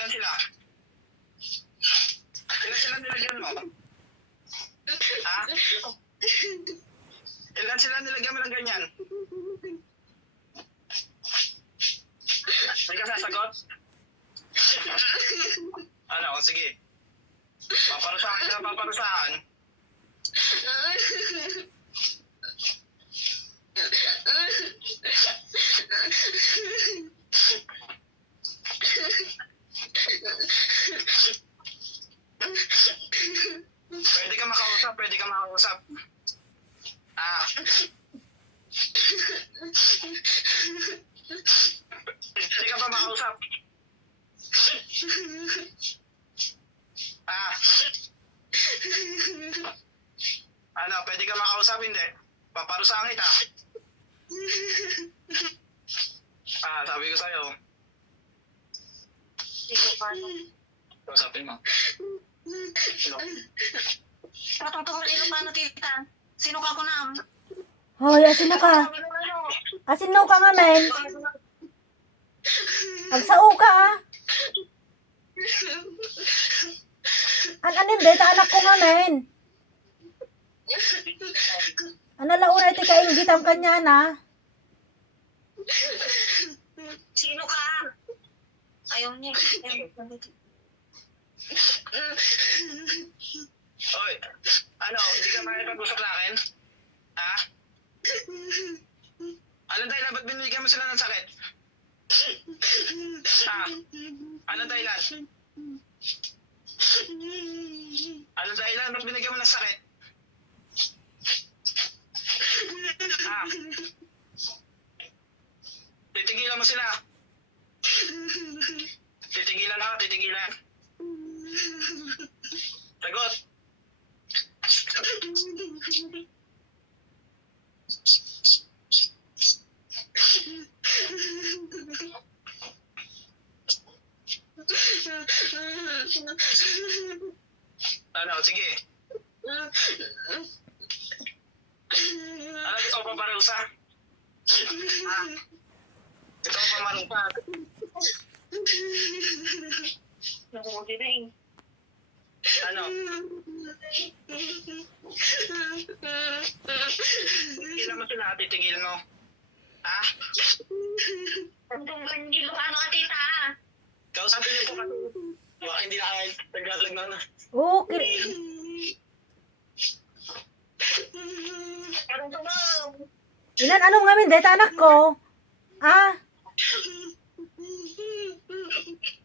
Ilan sila? Ilan sila nilagyan mo? Ha? Ilan sila nilagyan mo ng ganyan? Hindi ka sasagot? Ano? Sige. Paparusahan sila, paparusahan. Pwede ka makausap, pwede ka makausap. Ah. Pwede ka pa makausap. Ah. Ano, pwede ka makausap, hindi? Paparusahan kita. Ah, sabi ko sa'yo. Kausapin mo. Patutulog paano tita? Sino ka ko na? Hoy, asino ka? Asino ka nga, men? Agsao ka, ah. Anin, deta anak ko nga, men. Ano launa iti kainggit ang kanya na? Sino ka? Ayaw niya. Oy, ano, hindi ka makipag-usap na akin? Ha? Anong dahilan? Ba't binigyan mo sila ng sakit? Ha? Anong dahilan? Anong dahilan? Ba't binigyan mo ng sakit? Ha? Titigilan mo sila. Titigilan ako, titigilan. Sagot. Ano, sige. Ano, gusto ko pa parusa? Ha? Gusto ko pa marusa? Nakuha na eh. Ano? Tigilan mo sila, titigil mo. Ha? Hanggang Ilocano ka tita. Kausapin niyo po kasi. Baka hindi na kaya Tagalog na. Okay. Parang tumawag. Ilan anong nga, men? Deta anak ko. Ah.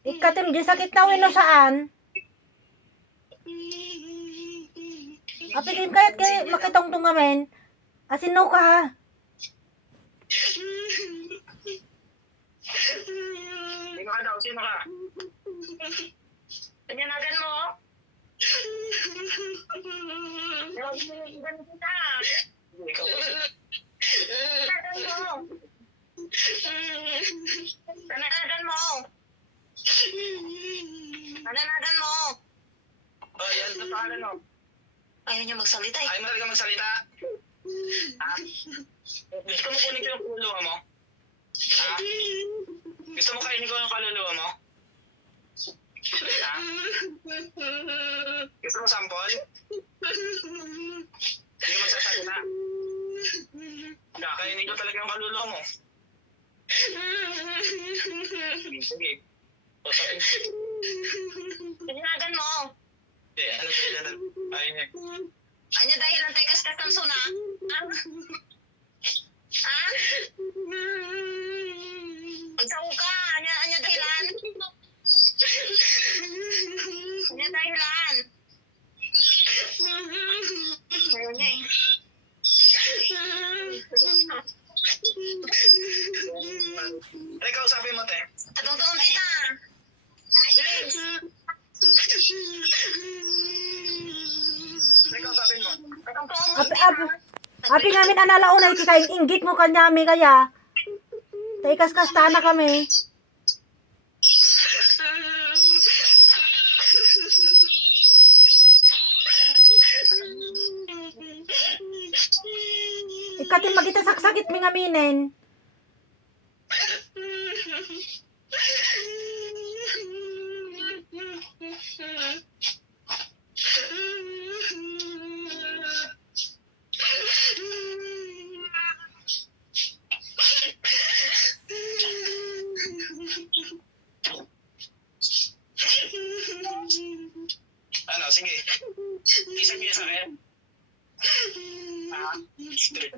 Ikatim, di sakit na wino saan? Apikim kayat kay makitong tungamen. Asino ka? Sino ka daw? Sino ka? Panyanagan mo. Nawagan kita. Ikaw. Panyanagan mo. Panyanagan mo. Panyanagan mo. Oh, yan. Ano pangalan mo? Ayaw niya magsalita eh. Ayaw mo talaga magsalita? Ha? Gusto mo kunin ko yung kaluluwa mo? Ha? Gusto mo kainin ko yung kaluluwa mo? Ha? Gusto mo sample? Hindi ka magsasalita. Kainin ko talaga yung kaluluwa mo. Sige. Usapin. Panyanagan mo. Hindi, ano dahilan? Ayun niya. Anya dahil ang tekas kasamso na? Ha? Pagsaw ka, anya dahilan? Anya dahilan? Ayaw niya eh. Teka, usapin mo, te. Tatong-tong tita. Teka, usapin mo. Tatong-tong Api ngamin analauna iti kaing inggit mo kanyami kaya. Taikas kastana kami. Ikatin magita saksakit mi ngaminen. Sige.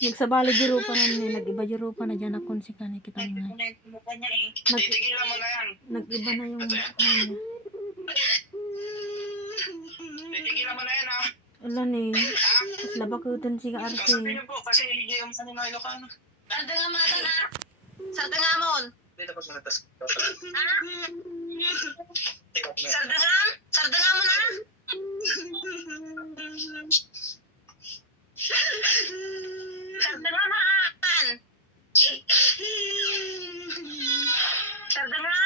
Nagsabali jiro pa na ni, nag-iba jiro pa na dyan akong si kani kita nga. Mukha niya eh. Titigilan mo na yan. Nag-iba na yung mukha niya. Titigilan mo na yan, ha? Wala ni, mas labakutan si ka Arce. Kasabi niyo po, kasi hindi yung sa mga Ilocano. Sarda nga mata na. Sarda nga mon. Dito ko sa natas. Ha? Ikaw na. Sarda nga? Sarda nga mo na? Sarda nga maan. Sarda nga?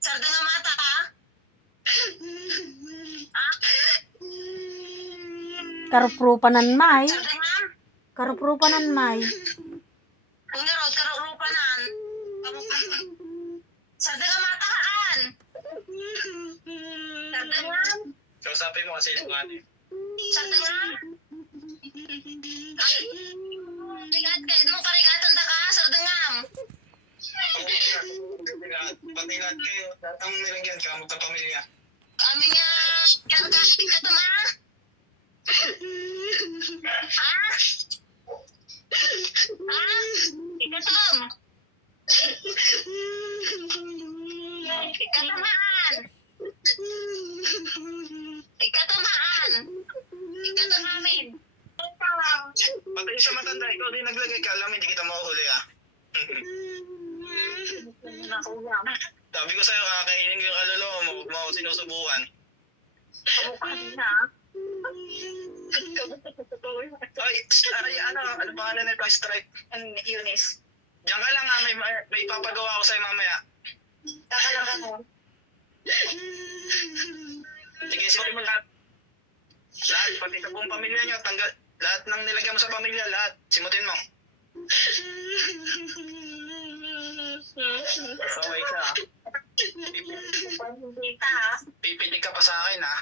Sarda nga mata ka? Ha? Karuprupanan may. Sarda nga? Karuprupanan may. Kung narod, karurupanan. Sarda nga mata kaan. Sarda nga? Kausapin mo kasi yung ano. Sarda nga? Karigat, kahit mong karigatan da ka, sarda nga. Pati lahat kayo, lahat ang nilagyan ka, magkapamilya. Kami nga, yan ka, ikato nga. Ha? Ha? Ikatom. Ikatamaan. Ikatamaan. Ikatom namin. Pati yung sa matanda, ikaw din naglagay ka, alam hindi kita mahuhuli, ha? Sabi ko sa'yo, kakainin ko yung kaluluwa mo, huwag mo ako sinusubukan. Ay, ano pangalan nito? Stripe. Eunice. Diyan ka lang, ha, may papagawa ako sa'yo mamaya. Taka lang ano. Sige, sige mo lahat. Lahat, pati sa buong pamilya nyo, tanggal, lahat ng nilagyan mo sa pamilya, lahat, simutin mo. Saway ka, ha? Hindi ka ha. Pipilig ka pa sa akin, ha?